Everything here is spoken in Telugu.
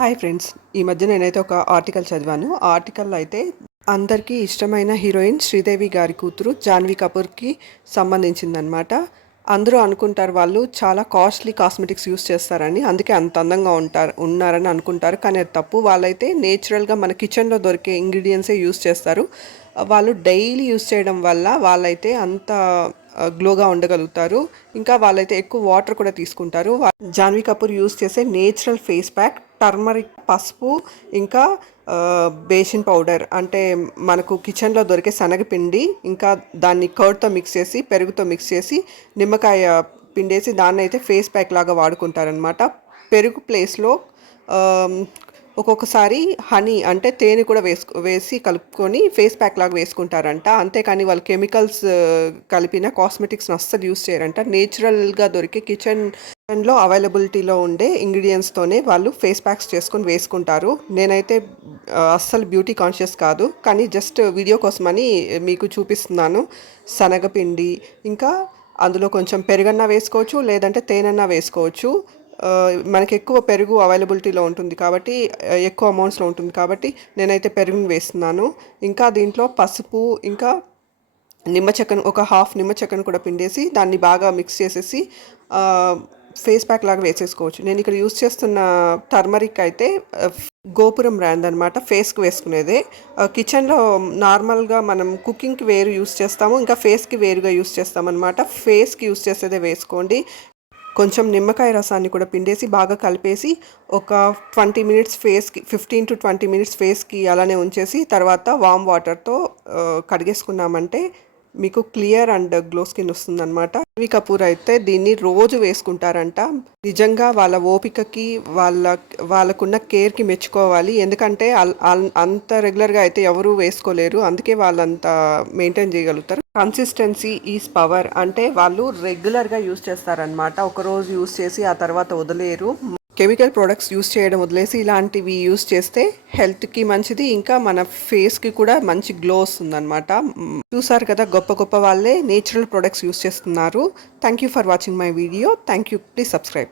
Hi friends. ఈ మధ్య నేనైతే ఒక ఆర్టికల్ చదివాను. ఆ ఆర్టికల్ అయితే అందరికీ ఇష్టమైన హీరోయిన్ శ్రీదేవి గారి కూతురు జాన్వీ కపూర్కి సంబంధించిందనమాట అందరూ అనుకుంటారు వాళ్ళు చాలా కాస్ట్లీ కాస్మెటిక్స్ యూస్ చేస్తారని అందుకే అంత అందంగా ఉంటారు ఉన్నారని అనుకుంటారు. కానీ అది తప్పు. వాళ్ళైతే నేచురల్గా మన కిచెన్లో దొరికే ఇంగ్రీడియంట్సే యూస్ చేస్తారు. వాళ్ళు డైలీ యూస్ చేయడం వల్ల వాళ్ళైతే అంత గ్లోగా ఉండగలుగుతారు. ఇంకా వాళ్ళైతే ఎక్కువ వాటర్ కూడా తీసుకుంటారు. జాన్వీ కపూర్ యూస్ చేసే నేచురల్ ఫేస్ ప్యాక్ టర్మరిక్ పసుపు ఇంకా బేసిన్ పౌడర్. అంటే మనకు కిచెన్లో దొరికే శనగపిండి ఇంకా దాన్ని కర్డ్తో మిక్స్ చేసి పెరుగుతో మిక్స్ చేసి నిమ్మకాయ పిండేసి దాన్ని అయితే ఫేస్ ప్యాక్ లాగా వాడుకుంటారనమాట పెరుగు ప్లేస్లో ఒక్కొక్కసారి హనీ అంటే తేనె కూడా వేసుకు వేసి కలుపుకొని ఫేస్ ప్యాక్ లాగా వేసుకుంటారంట. అంతేకాని వాళ్ళు కెమికల్స్ కలిపిన కాస్మెటిక్స్ని అస్సలు యూస్ చేయరంట. నేచురల్గా దొరికే కిచెన్లో అవైలబిలిటీలో ఉండే ఇంగ్రీడియంట్స్తోనే వాళ్ళు ఫేస్ ప్యాక్స్ చేసుకొని వేసుకుంటారు. నేనైతే అస్సలు బ్యూటీ కాన్షియస్ కాదు. కానీ జస్ట్ వీడియో కోసమని మీకు చూపిస్తున్నాను. శనగపిండి ఇంకా అందులో కొంచెం పెరుగన్నా వేసుకోవచ్చు లేదంటే తేనన్నా వేసుకోవచ్చు. మనకి ఎక్కువ పెరుగు అవైలబిలిటీలో ఉంటుంది కాబట్టి ఎక్కువ అమౌంట్స్లో ఉంటుంది కాబట్టి నేనైతే పెరుగును వేస్తున్నాను. ఇంకా దీంట్లో పసుపు ఇంకా నిమ్మ చెక్కను ఒక హాఫ్ నిమ్మ చెక్కను కూడా పిండేసి దాన్ని బాగా మిక్స్ చేసేసి ఫేస్ ప్యాక్ లాగా వేసేసుకోవచ్చు. నేను ఇక్కడ యూస్ చేస్తున్న టర్మరిక్ అయితే గోపురం బ్రాండ్ అనమాట ఫేస్కి వేసుకునేదే. కిచెన్లో నార్మల్గా మనం కుకింగ్కి వేరు యూస్ చేస్తాము. ఇంకా ఫేస్కి వేరుగా యూస్ చేస్తామన్నమాట. ఫేస్కి యూస్ చేసేదే వేసుకోండి. కొంచెం నిమ్మకాయ రసాన్ని కూడా పిండేసి బాగా కలిపేసి ఒక ట్వంటీ మినిట్స్ ఫేస్కి ఫిఫ్టీన్ టు ట్వంటీ మినిట్స్ ఫేస్కి అలానే ఉంచేసి తర్వాత వామ్ వాటర్తో కడిగేసుకున్నామంటే మీకు క్లియర్ అండ్ గ్లో స్కిన్ వస్తుందన్నమాట. రవి కపూర్ అయితే దీన్ని రోజు వేసుకుంటారంట. నిజంగా వాళ్ళ ఓపికకి వాళ్ళ వాళ్ళకున్న కేర్కి మెచ్చుకోవాలి. ఎందుకంటే అల్- అల్- అంత రెగ్యులర్గా అయితే ఎవరు వేసుకోలేరు. అందుకే వాళ్ళంత మెయింటైన్ చేయగలుగుతారు. కన్సిస్టెన్సీ ఈజ్ పవర్ అంటే వాళ్ళు రెగ్యులర్గా యూస్ చేస్తారనమాట ఒక రోజు యూస్ చేసి ఆ తర్వాత వదిలేరు. కెమికల్ ప్రోడక్ట్స్ యూస్ చేయడం వదిలేసి ఇలాంటివి యూస్ చేస్తే హెల్త్కి మంచిది ఇంకా మన ఫేస్కి కూడా మంచి గ్లో వస్తుందన్నమాట. చూసారు కదా గొప్ప గొప్ప వాళ్ళే నేచురల్ ప్రొడక్ట్స్ యూస్ చేస్తున్నారు. Thank you for watching my video. Thank you please subscribe.